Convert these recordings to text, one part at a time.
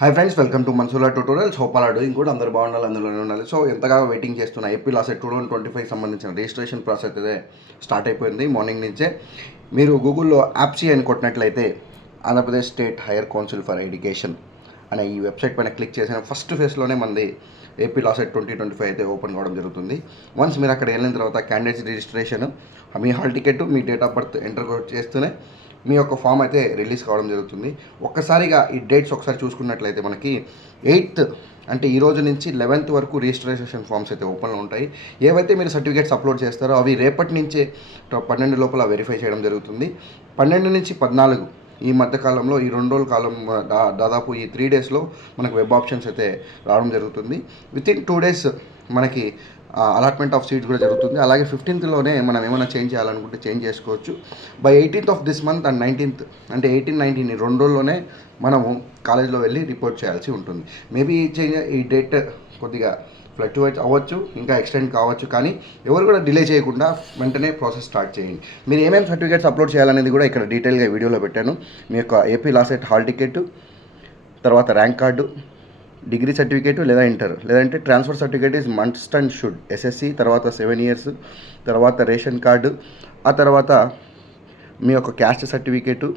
Hi friends, welcome to Mansoola tutorials. Hope all are doing good. అందరూ బాగుండాలి, అందులోనే ఉండాలి. సో ఎంతగా వెయిటింగ్ చేస్తున్న ఏపీ లాసెట్ 2025 సంబంధించిన రిజిస్ట్రేషన్ ప్రాసెస్ అయితే స్టార్ట్ అయిపోయింది. మార్నింగ్ నుంచే మీరు గూగుల్లో యాప్సీ అని కొట్టినట్లయితే Andhra Pradesh state higher council for education అనే ఈ వెబ్సైట్ పైన క్లిక్ చేసిన ఫస్ట్ ఫేజ్లోనే మనది ఏపీ లాసెట్ 2025 అయితే ఓపెన్ కావడం జరుగుతుంది. వన్స్ మీరు అక్కడ వెళ్ళిన తర్వాత candidates registration, me hall ticket, me date of birth enter చేస్తూనే మీ యొక్క ఫామ్ అయితే రిలీజ్ కావడం జరుగుతుంది. ఒక్కసారిగా ఈ డేట్స్ ఒకసారి చూసుకున్నట్లయితే మనకి 8th అంటే ఈ రోజు నుంచి 11th వరకు రిజిస్ట్రేషన్ ఫామ్స్ అయితే ఓపెన్లో ఉంటాయి. ఏవైతే మీరు సర్టిఫికేట్స్ అప్లోడ్ చేస్తారో అవి రేపటి నుంచే 12 లోపల వెరిఫై చేయడం జరుగుతుంది. 12 నుంచి 14 ఈ మధ్యకాలంలో ఈ 2 రోజుల కాలం దాదాపు ఈ 3 డేస్లో మనకు వెబ్ ఆప్షన్స్ అయితే రావడం జరుగుతుంది. వితిన్ 2 డేస్ మనకి అలాట్మెంట్ ఆఫ్ సీట్స్ కూడా జరుగుతుంది. అలాగే 15th మనం ఏమైనా చేంజ్ చేయాలనుకుంటే చేంజ్ చేసుకోవచ్చు. By 18th of this month and 19th అంటే 18, 19 ఈ 2 రోజుల్లోనే మనము కాలేజ్లో వెళ్ళి రిపోర్ట్ చేయాల్సి ఉంటుంది. మేబీ ఈ డేట్ కొద్దిగా ఫ్లక్చువేట్ అవ్వచ్చు, ఇంకా ఎక్స్టెండ్ కావచ్చు, కానీ ఎవరు కూడా డిలే చేయకుండా వెంటనే ప్రాసెస్ స్టార్ట్ చేయండి. మీరు ఏమేమి సర్టిఫికేట్స్ అప్లోడ్ చేయాలనేది కూడా ఇక్కడ డీటెయిల్గా వీడియోలో పెట్టాను. మీ యొక్క ఏపీ లాసెట్ హాల్ టికెట్, తర్వాత ర్యాంక్ కార్డు, డిగ్రీ సర్టిఫికేట్ లేదా ఇంటర్, లేదంటే transfer certificate is must and should, SSC, తర్వాత 7 years, తర్వాత రేషన్ కార్డు, ఆ తర్వాత మీ యొక్క క్యాస్ట్ సర్టిఫికేటు,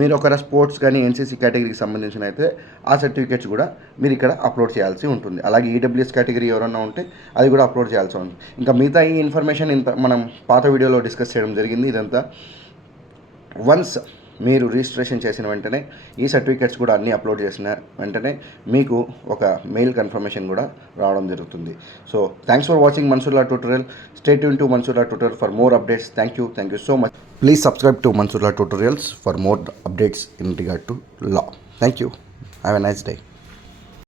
మీరు ఒక స్పోర్ట్స్ కానీ ఎన్సీసీ కేటగిరీకి సంబంధించిన అయితే ఆ సర్టిఫికేట్స్ కూడా మీరు ఇక్కడ అప్లోడ్ చేయాల్సి ఉంటుంది. అలాగే ఈడబ్ల్యూఎస్ కేటగిరీ ఎవరైనా ఉంటే అది కూడా అప్లోడ్ చేయాల్సి ఉంటుంది. ఇంకా మిగతా ఈ ఇన్ఫర్మేషన్ మనం పాత వీడియోలో డిస్కస్ చేయడం జరిగింది. ఇదంతా వన్స్ మీరు రిజిస్ట్రేషన్ చేసిన వెంటనే ఈ సర్టిఫికేట్స్ కూడా అన్నీ అప్లోడ్ చేసిన వెంటనే మీకు ఒక మెయిల్ కన్ఫర్మేషన్ కూడా రావడం జరుగుతుంది. So thanks for watching Mansoola tutorial. Stay tune to Mansoola tutorial for more updates. Thank you so much. Please subscribe to Mansoola tutorials for more updates in regard to law. Thank you. Have a nice day.